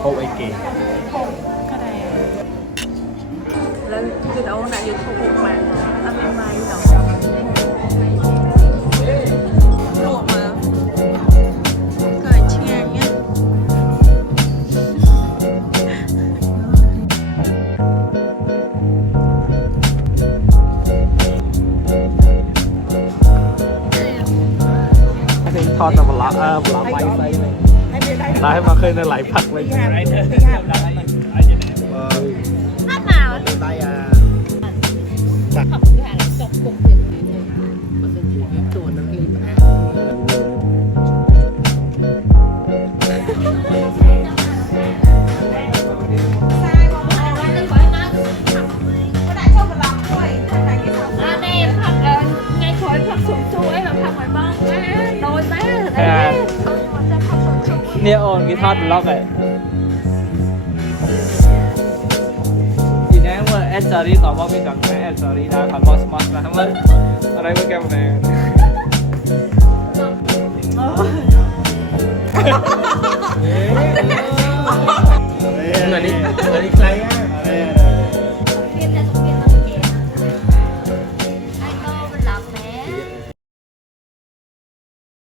โฮไอเก๋ก็ได้แล้วคือเอาหน้ายูทูบมาทำเป็นไม้ดอกลวกมาเกิดเชียงเงี้ยทอดแต่ปลาไม้ไส้เลยได้มาเคยในหลายผักเลยถ้าหนาวได้ขับผ่านจบกบเห็นตัวนักเรียนเนี่ยโอนกี่ทอดล็อกเลยทีนี้เมื่อแอดจอรี่ต่อว่าพี่จังแอดจอรี่ได้ผ่านบอสมัสนะมันอะไรก็แกมันเอง